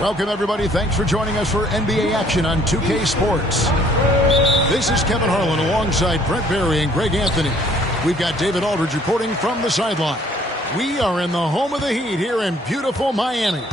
Welcome, everybody. Thanks for joining us for NBA action on 2K Sports. This is Kevin Harlan alongside Brent Barry and Greg Anthony. We've got David Aldridge reporting from the sideline. We are in the home of the Heat here in beautiful Miami.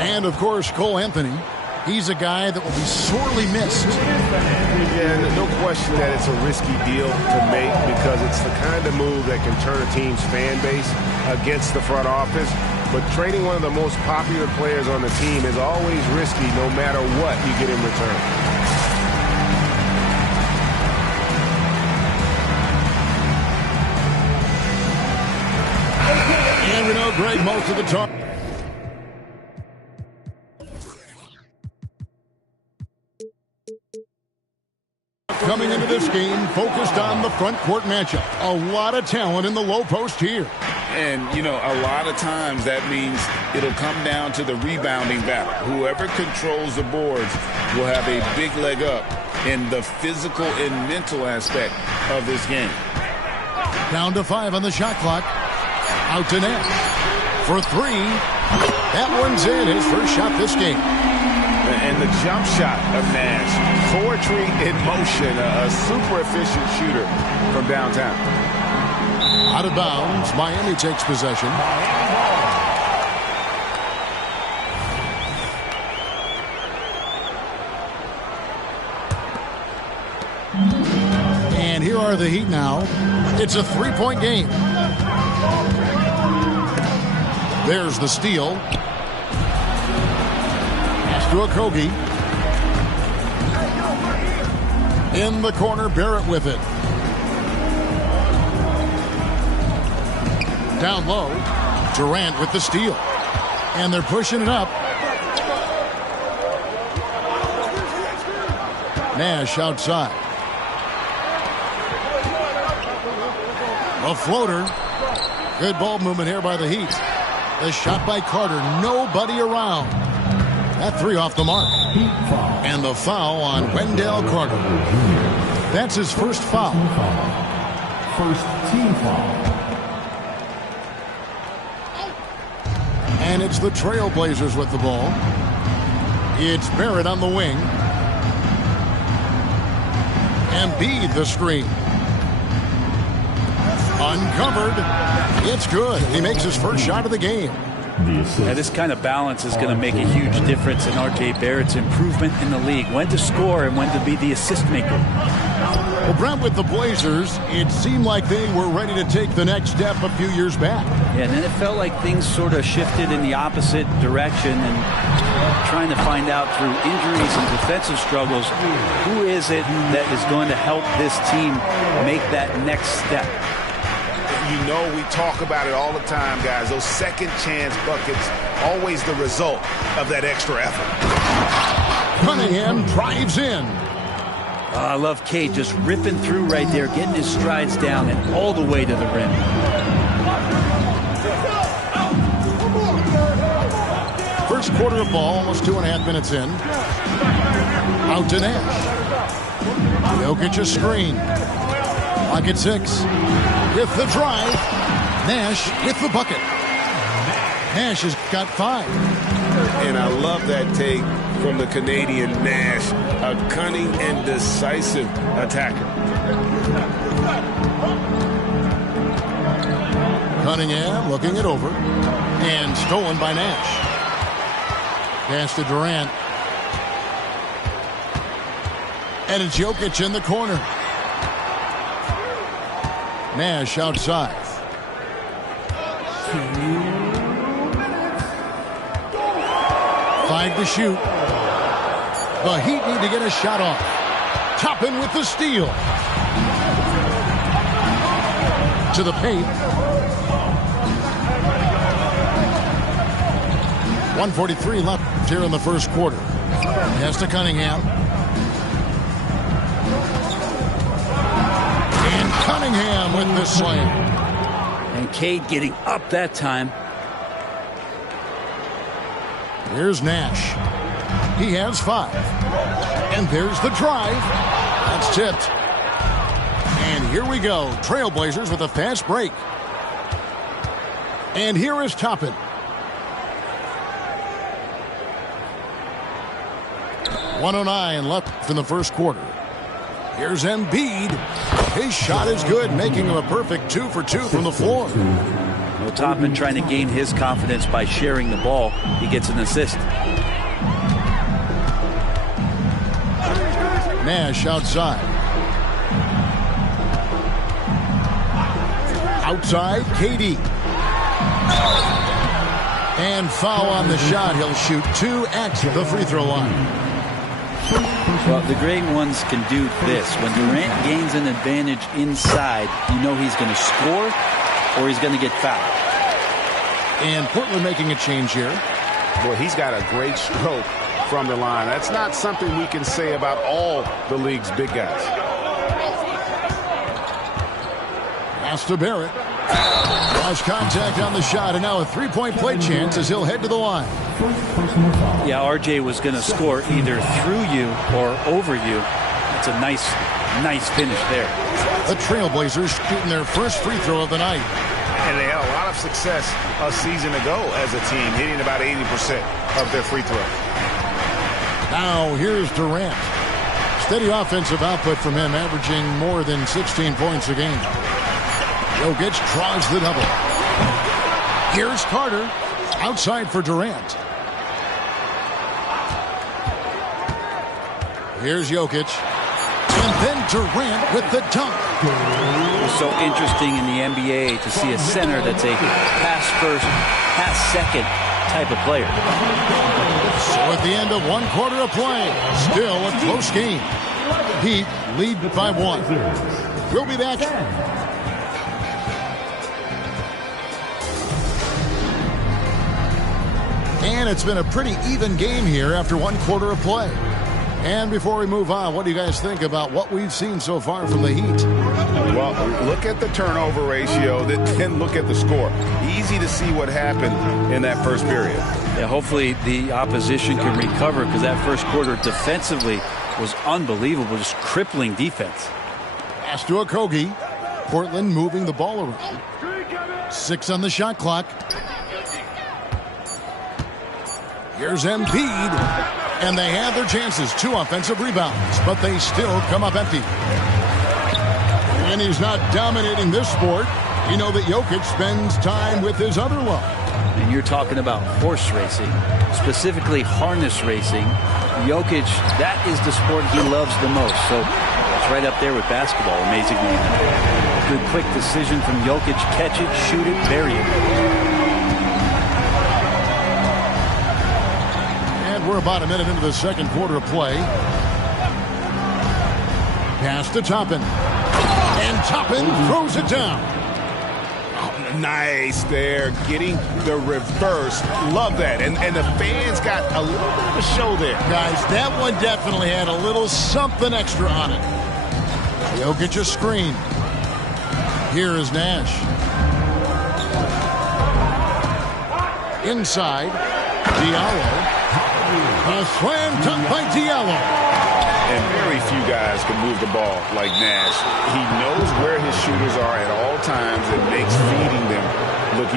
And, of course, Cole Anthony. He's a guy that will be sorely missed. Yeah, no question that it's a risky deal to make because it's the kind of move that can turn a team's fan base against the front office. But trading one of the most popular players on the team is always risky no matter what you get in return. And we know Greg most of the time. Coming into this game, focused on the front court matchup. A lot of talent in the low post here. And, you know, a lot of times that means it'll come down to the rebounding battle. Whoever controls the boards will have a big leg up in the physical and mental aspect of this game. Down to 5 on the shot clock. Out to Nash. For 3. That one's in. His first shot this game. And the jump shot of Nash. Poetry in motion. A super efficient shooter from downtown. Out of bounds. Miami takes possession. And here are the Heat now. It's a 3-point game. There's the steal. Pass to Okogie. In the corner, Barrett with it. Down low, Durant with the steal. And they're pushing it up. Nash outside. A floater. Good ball movement here by the Heat. The shot by Carter. Nobody around. That 3 off the mark. And the foul on Wendell Carter. That's his first foul. First team foul. And it's the Trailblazers with the ball. It's Barrett on the wing. Embiid the screen. Uncovered. It's good. He makes his first shot of the game. Yeah, this kind of balance is going to make a huge difference in R.J. Barrett's improvement in the league. When to score and when to be the assist maker. Well, Brent, with the Blazers, it seemed like they were ready to take the next step a few years back. Yeah, and then it felt like things sort of shifted in the opposite direction, and trying to find out through injuries and defensive struggles, who is it that is going to help this team make that next step? You know, we talk about it all the time, guys. Those second chance buckets, always the result of that extra effort. Cunningham drives in. I love Cade just ripping through right there, getting his strides down and all the way to the rim. First quarter of ball, almost 2.5 minutes in. Out to Nash. Jokic a screen. Clock at 6. With the drive. Nash with the bucket. Nash has got 5. And I love that take from the Canadian Nash, a cunning and decisive attacker. Cunningham looking it over. And stolen by Nash. Pass to Durant. And it's Jokic in the corner. Nash outside. Five to shoot. The Heat need to get a shot off. Toppin with the steal. To the paint. 1:43 left here in the first quarter. Pass to Cunningham. And Cunningham with the slam. And Cade getting up that time. Here's Nash. He has 5. And there's the drive. That's tipped. And here we go. Trailblazers with a fast break. And here is Toppin. .109 left in the first quarter. Here's Embiid. His shot is good, making him a perfect 2 for 2 from the floor. Well, Toppin trying to gain his confidence by sharing the ball. He gets an assist. Nash outside. Outside, KD. And foul on the shot. He'll shoot 2 at the free throw line. Well, the great ones can do this. When Durant gains an advantage inside, you know he's going to score or he's going to get fouled. And Portland making a change here. Boy, he's got a great stroke from the line. That's not something we can say about all the league's big guys. Pass to Barrett. Lost contact on the shot, and now a three-point play chance as he'll head to the line. Yeah, RJ was going to score either through you or over you. It's a nice finish there. The Trailblazers shooting their first free throw of the night. And they had a lot of success a season ago as a team, hitting about 80% of their free throws. Now here's Durant. Steady offensive output from him, averaging more than 16 points a game. Jokic draws the double. Here's Carter. Outside for Durant. Here's Jokic. And then Durant with the dunk. It's so interesting in the NBA to see a center that's a pass first, pass second type of player. So at the end of 1 quarter of play, still a close game. Heat lead by 1. We'll be back. And it's been a pretty even game here after 1 quarter of play. And before we move on, what do you guys think about what we've seen so far from the Heat? Well, look at the turnover ratio, then look at the score. Easy to see what happened in that first period. Yeah, hopefully the opposition can recover because that first quarter defensively was unbelievable, just crippling defense. Pass to Okogie. Portland moving the ball around. 6 on the shot clock. Here's Embiid, and they have their chances. 2 offensive rebounds, but they still come up empty. And he's not dominating this sport. You know that Jokic spends time with his other love. And you're talking about horse racing, specifically harness racing. Jokic, that is the sport he loves the most. So it's right up there with basketball, amazingly enough. Good quick decision from Jokic. Catch it, shoot it, bury it. We're about a minute into the second quarter of play. Pass to Toppin. And Toppin throws it down. Oh, nice there. Getting the reverse. Love that. And the fans got a little bit of a show there. Guys, that one definitely had a little something extra on it. Jokic a screen. Here is Nash. Inside. Diallo. A slam dunk by Diallo. And very few guys can move the ball like Nash. He knows where his shooters are at all times and makes feeding them look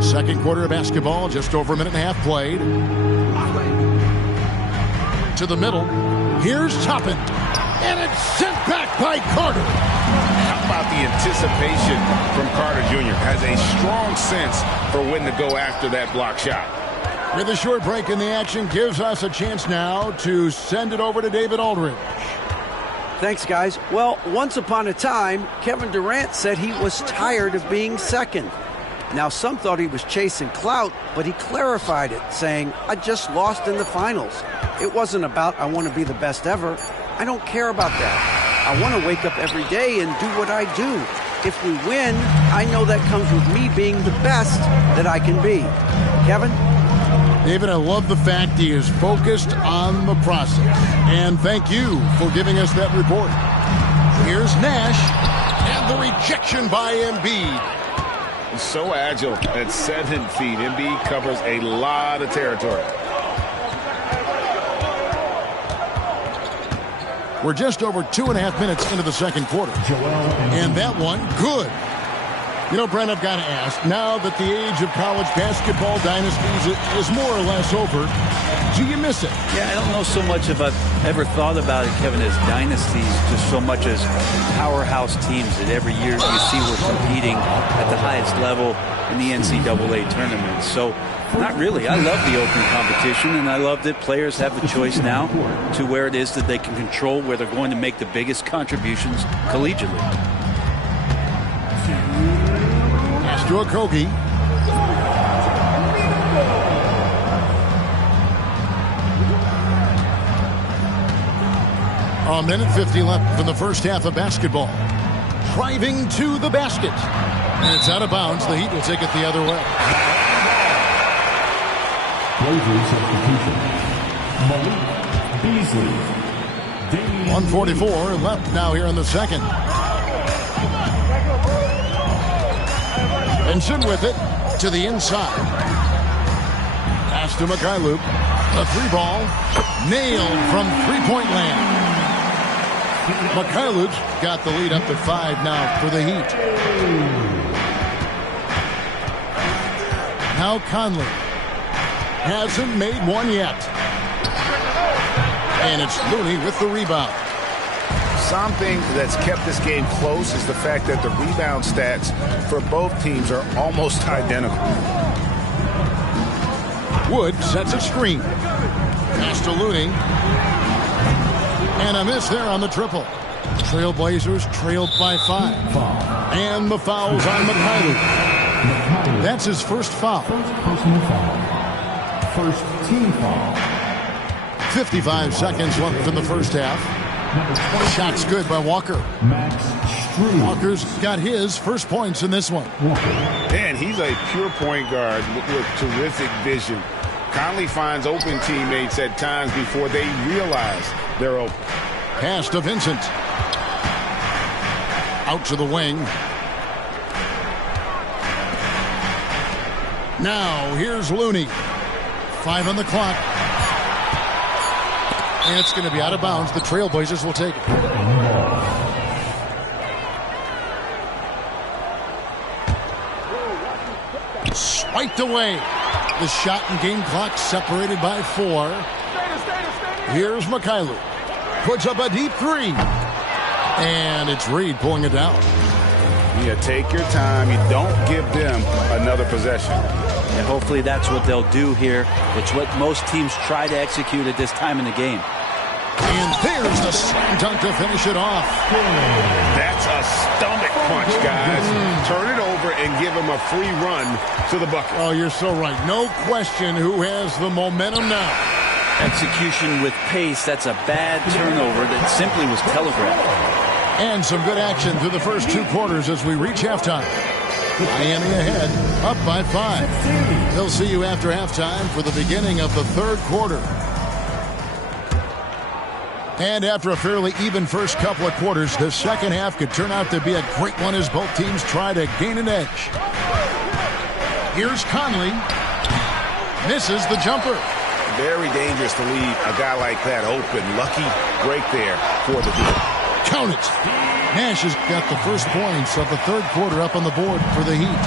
easy. Second quarter of basketball, just over a minute and a half played. To the middle. Here's Toppin. And it's sent back by Carter. How about the anticipation from Carter Jr.? Has a strong sense for when to go after that block shot. With a short break in the action, gives us a chance now to send it over to David Aldridge. Thanks, guys. Well, once upon a time, Kevin Durant said he was tired of being second. Now, some thought he was chasing clout, but he clarified it, saying, I just lost in the finals. It wasn't about I want to be the best ever. I don't care about that. I want to wake up every day and do what I do. If we win, I know that comes with me being the best that I can be. Kevin? David, I love the fact he is focused on the process. And thank you for giving us that report. Here's Nash, and the rejection by Embiid. He's so agile at 7 feet. Embiid covers a lot of territory. We're just over 2.5 minutes into the second quarter. And that one, good. You know, Brent, I've got to ask, now that the age of college basketball dynasties is more or less over, do you miss it? Yeah, I don't know so much if I've ever thought about it, Kevin, as dynasties, just so much as powerhouse teams that every year you see we're competing at the highest level in the NCAA tournament. So, not really. I love the open competition, and I love that players have the choice now to where it is that they can control where they're going to make the biggest contributions collegiately. To Okogie. A minute 50 left from the first half of basketball. Driving to the basket. And it's out of bounds. The Heat will take it the other way. Blazers substitution. Malik Beasley. 1:44 left now here in the second. Benson with it to the inside. Pass to Mikhailuk. A 3-ball. Nailed from three-point land. Mikhailuk's got the lead up to 5 now for the Heat. Now Conley. Hasn't made one yet. And it's Looney with the rebound. Something that's kept this game close is the fact that the rebound stats for both teams are almost identical. Wood sets a screen. Pass to Looney. And a miss there on the triple. Trailblazers trailed by 5. And the foul's on Mikhailuk. That's his first foul. First personal foul. First team foul. 55 seconds left in the first half. Shot's good by Walker. Max Strus. Walker's got his first points in this one. Man, he's a pure point guard with terrific vision. Conley finds open teammates at times before they realize they're open. Pass to Vincent. Out to the wing. Now, here's Looney. 5 on the clock. And it's going to be out of bounds. The Trailblazers will take it. Swiped away. The shot and game clock separated by 4. Here's Mikhailuk. Puts up a deep 3. And it's Reed pulling it down. Yeah, take your time. You don't give them another possession. And hopefully that's what they'll do here. It's what most teams try to execute at this time in the game. And there's the slam dunk to finish it off. That's a stomach punch, guys. Turn it over and give him a free run to the bucket. Oh, you're so right. No question who has the momentum now. Execution with pace, that's a bad turnover that simply was telegraphed. And some good action through the first 2 quarters as we reach halftime. Miami ahead, up by 5. They'll see you after halftime for the beginning of the third quarter. And after a fairly even first couple of quarters, the second half could turn out to be a great one as both teams try to gain an edge. Here's Conley. Misses the jumper. Very dangerous to leave a guy like that open. Lucky break there for the Heat. Count it. Nash has got the first points of the third quarter up on the board for the Heat.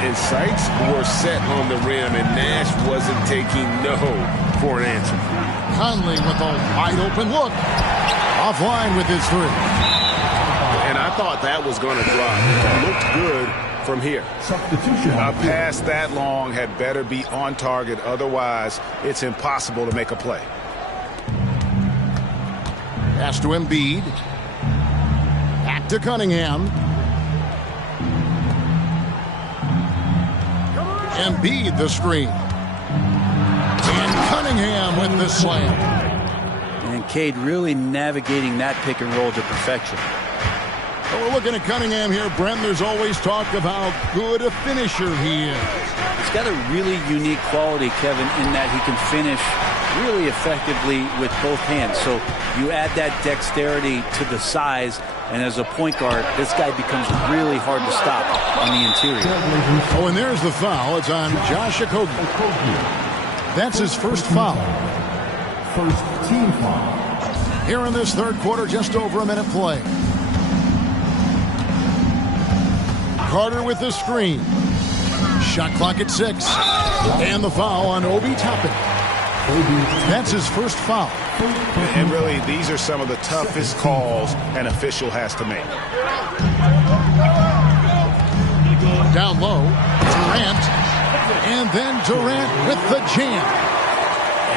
His sights were set on the rim, and Nash wasn't taking no for an answer. Conley with a wide open look. Offline with his three. And I thought that was going to drop. It looked good from here. Substitution. A pass that long had better be on target. Otherwise, it's impossible to make a play. Pass to Embiid. Back to Cunningham. Embiid the screen. And Cunningham with the slam. And Cade really navigating that pick and roll to perfection. Well, we're looking at Cunningham here, Brent. There's always talk of how good a finisher he is. He's got a really unique quality, Kevin, in that he can finish really effectively with both hands. So you add that dexterity to the size, and as a point guard, this guy becomes really hard to stop on the interior. Oh, and there's the foul. It's on Josh Okogie. That's his first foul. First team foul. Here in this third quarter, just over a minute play. Carter with the screen. Shot clock at 6. And the foul on Obi Toppin. That's his first foul. And really, these are some of the toughest calls an official has to make. Down low, Durant. And then Durant with the jam.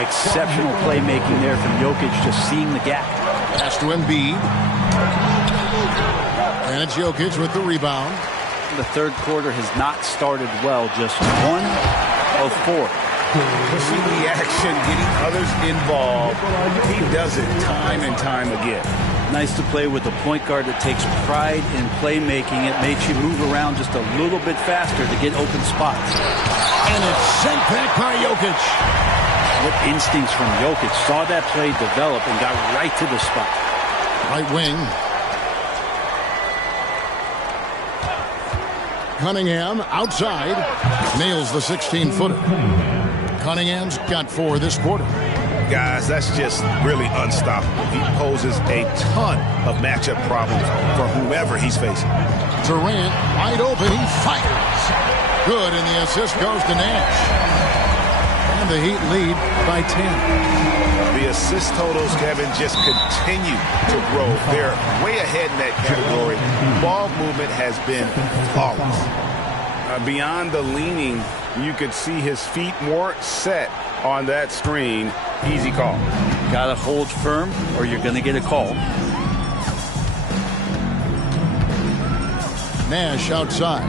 Exceptional playmaking there from Jokic, just seeing the gap. Pass to Embiid. And it's Jokic with the rebound. The third quarter has not started well, just 1 of 4. Pushing the action, getting others involved. He does it time and time again. Nice to play with a point guard that takes pride in playmaking. It makes you move around just a little bit faster to get open spots. And it's sent back by Jokic. What instincts from Jokic. Saw that play develop and got right to the spot. Right wing. Cunningham outside. Nails the 16-footer. Cunningham's got 4 this quarter. Guys, that's just really unstoppable. He poses a ton of matchup problems for whomever he's facing. Durant wide open. He fires. Good, and the assist goes to Nash. And the Heat lead by 10. The assist totals, Kevin, just continue to grow. They're way ahead in that category. Ball movement has been flawless. Beyond the leaning, you could see his feet more set on that screen. Easy call. Got to hold firm or you're going to get a call. Nash outside.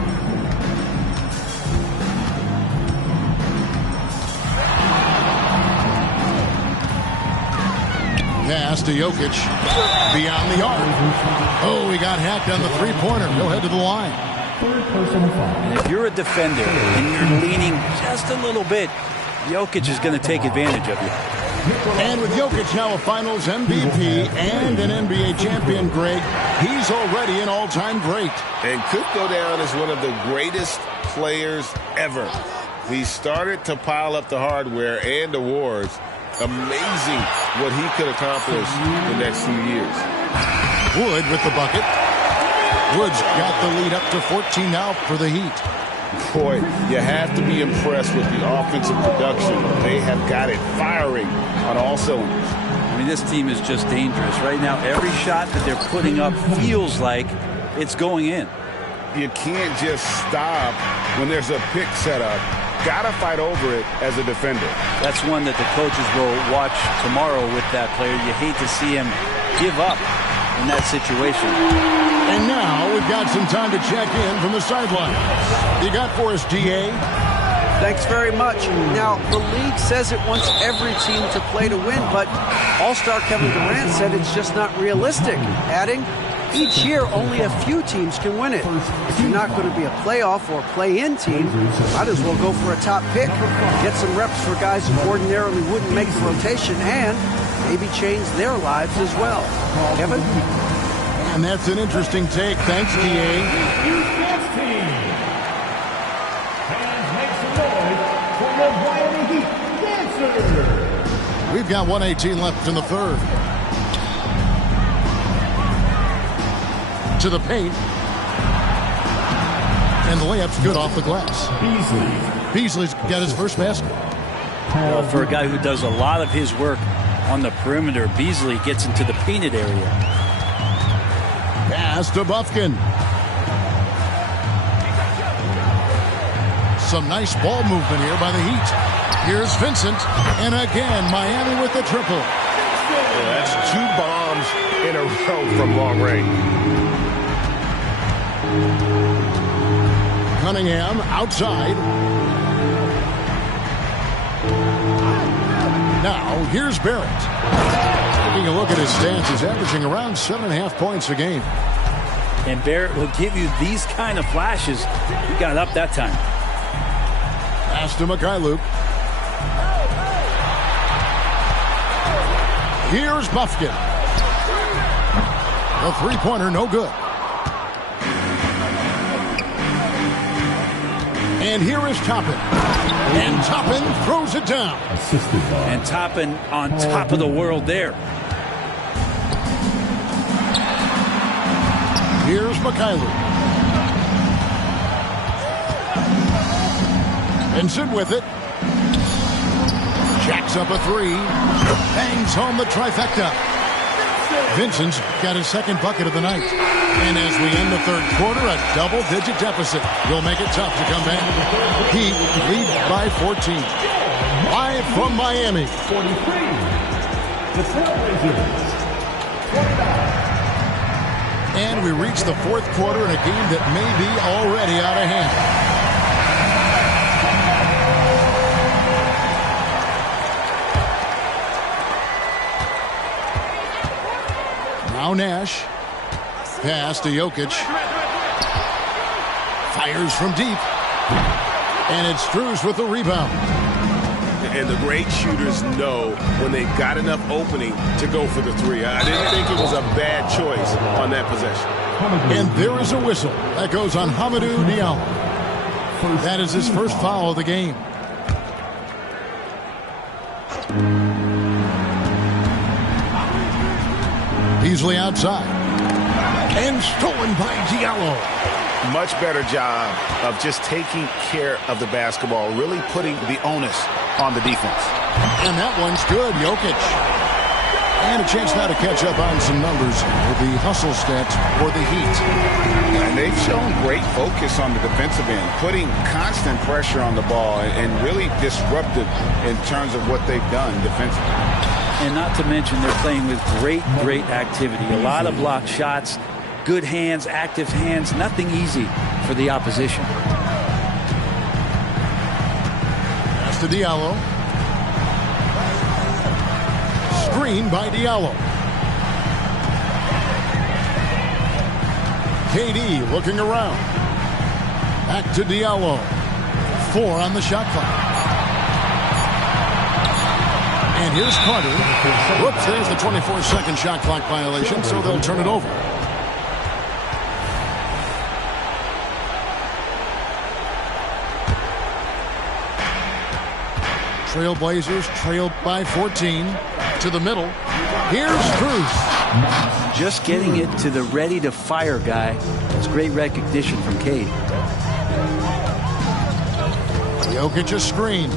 Pass to Jokic. Beyond the arc. Oh, he got hacked on the three-pointer. He'll head to the line. And if you're a defender and you're leaning just a little bit, Jokic is going to take advantage of you. And with Jokic now a Finals MVP and an NBA champion, Greg, he's already an all-time great. And could go down as one of the greatest players ever. He started to pile up the hardware and awards. Amazing what he could accomplish the next few years. Wood with the bucket. Wood's got the lead up to 14 now for the Heat. Boy, you have to be impressed with the offensive production. They have got it firing on all cylinders. I mean, this team is just dangerous. Right now, every shot that they're putting up feels like it's going in. You can't just stop when there's a pick set up. Gotta fight over it as a defender. That's one that the coaches will watch tomorrow with that player. You hate to see him give up in that situation. And now we've got some time to check in from the sideline. You got for us, DA? Thanks very much. Now, the league says it wants every team to play to win, but All-Star Kevin Durant said it's just not realistic, adding, each year only a few teams can win it. If you're not going to be a playoff or play-in team, might as well go for a top pick, get some reps for guys who ordinarily wouldn't make the rotation, and maybe change their lives as well. Kevin? And that's an interesting take. Thanks, DA. We've got 1:18 left in the third. To the paint. And the layup's good off the glass. Beasley's got his first basket. Well, for a guy who does a lot of his work on the perimeter. Beasley gets into the peanut area. Pass to Bufkin. Some nice ball movement here by the Heat. Here's Vincent, and again Miami with the triple. Yeah, that's 2 bombs in a row from long range. Cunningham outside. Now here's Barrett. Taking a look at his stats, he's averaging around 7.5 points a game. And Barrett will give you these kind of flashes. He got up that time. Pass to Mikhailuk. Here's Bufkin. The three-pointer, no good. And here is Toppin. And Toppin throws it down. And Toppin on top of the world there. Here's Mikhailuk. Vincent with it. Jacks up a 3. Bangs home the trifecta. Vincent's got his second bucket of the night. And as we end the third quarter, a double-digit deficit will make it tough to come back. Heat lead by 14. Live from Miami. 43. The Trailblazers. 29. And we reach the fourth quarter in a game that may be already out of hand. Now Nash. Pass to Jokic. Fires from deep. And it's Strus with the rebound. And the great shooters know when they've got enough opening to go for the 3. I didn't think it was a bad choice on that possession. And there is a whistle that goes on Hamidou Diallo. That is his first foul of the game. Beasley outside. And stolen by Diallo. Much better job of just taking care of the basketball, really putting the onus on the defense. And that one's good, Jokic. And a chance now to catch up on some numbers with the hustle stats for the Heat. And they've shown great focus on the defensive end, putting constant pressure on the ball and really disruptive in terms of what they've done defensively. And not to mention they're playing with great activity. A lot of blocked shots, good hands, active hands, nothing easy for the opposition. Pass to Diallo. Screen by Diallo. KD looking around. Back to Diallo. 4 on the shot clock. And here's Carter. Whoops, there's the 24-second shot clock violation, so they'll turn it over. Trailblazers trailed by 14 to the middle. Here's Strus. Just getting it to the ready-to-fire guy. That's great recognition from Cade. Jokic a screen.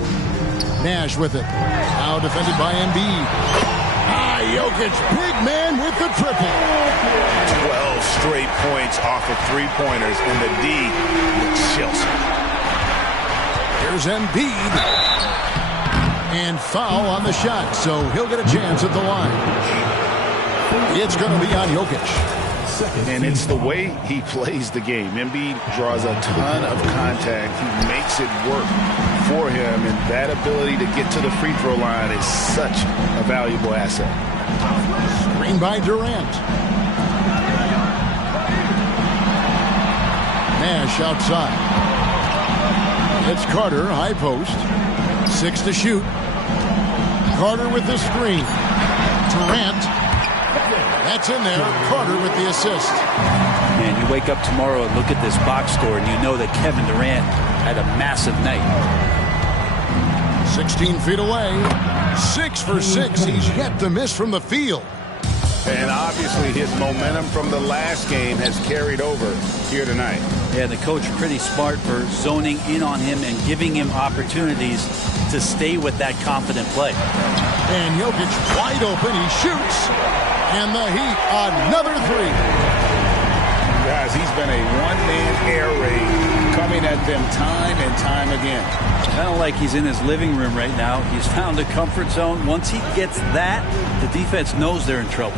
Nash with it. Now defended by Embiid. Jokic, big man with the triple. 12 straight points off of three-pointers, and the D looks Chelsea. Here's Embiid. And foul on the shot, so he'll get a chance at the line. It's going to be on Jokic. And it's the way he plays the game. Embiid draws a ton of contact. He makes it work for him, and that ability to get to the free throw line is such a valuable asset. Screen by Durant. Nash outside. It's Carter, high post. 6 to shoot. Carter with the screen. Durant. That's in there. Carter with the assist. Man, you wake up tomorrow and look at this box score, and you know that Kevin Durant had a massive night. 16 feet away. 6 for 6. He's yet to miss from the field. And obviously his momentum from the last game has carried over here tonight. Yeah, the coach pretty smart for zoning in on him and giving him opportunities to stay with that confident play. And Jokic wide open. He shoots. And the Heat, another three. Guys, he's been a one-man air raid coming at them time and time again. Kind of like he's in his living room right now. He's found a comfort zone. Once he gets that, the defense knows they're in trouble.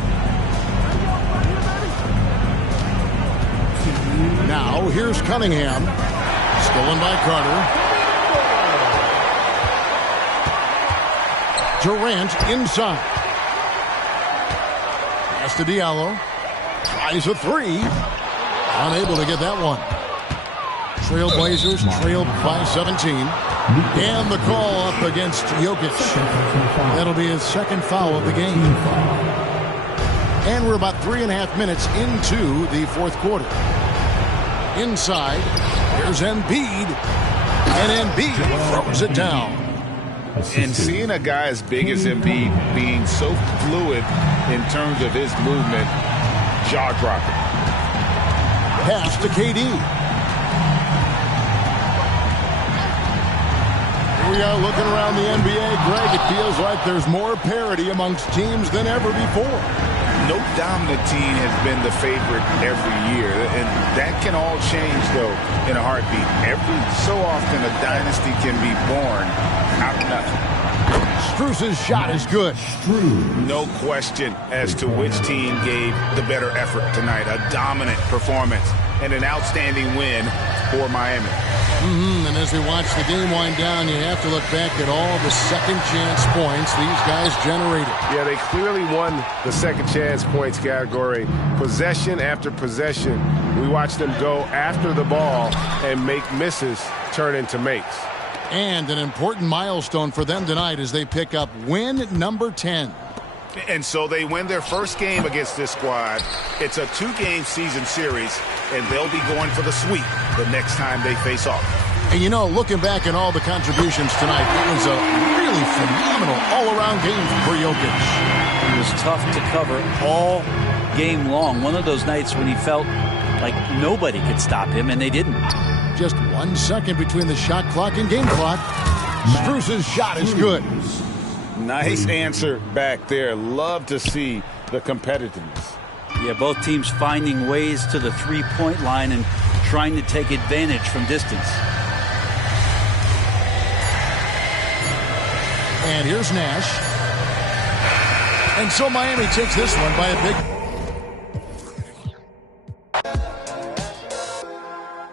Now, here's Cunningham. Stolen by Carter. Durant inside. Pass to Diallo. Tries a three. Unable to get that one. Trailblazers trailed by 17. And the call up against Jokic. That'll be his second foul of the game. And we're about 3.5 minutes into the fourth quarter. Inside, there's Embiid. And Embiid throws it down. And seeing a guy as big as Embiid being so fluid in terms of his movement, jaw-dropping. Pass to KD. Here we are looking around the NBA. Greg, it feels like there's more parity amongst teams than ever before. No dominant team has been the favorite every year, and that can all change, though, in a heartbeat. Every so often, a dynasty can be born out of nothing. Strus's shot is good. No question as to which team gave the better effort tonight. A dominant performance and an outstanding win for Miami. And as we watch the game wind down, you have to look back at all the second chance points these guys generated. Yeah, they clearly won the second chance points category. Possession after possession. We watched them go after the ball and make misses turn into makes. And an important milestone for them tonight as they pick up win number 10. And so they win their first game against this squad. It's a 2-game season series, and they'll be going for the sweep the next time they face off. And you know, looking back at all the contributions tonight, it was a really phenomenal all-around game for Jokic. It was tough to cover all game long. One of those nights when he felt like nobody could stop him, and they didn't. Just 1 second between the shot clock and game clock. Strus's shot is good. Nice answer back there. Love to see the competitiveness. Yeah, both teams finding ways to the three-point line and trying to take advantage from distance. And here's Nash. And so Miami takes this one by a big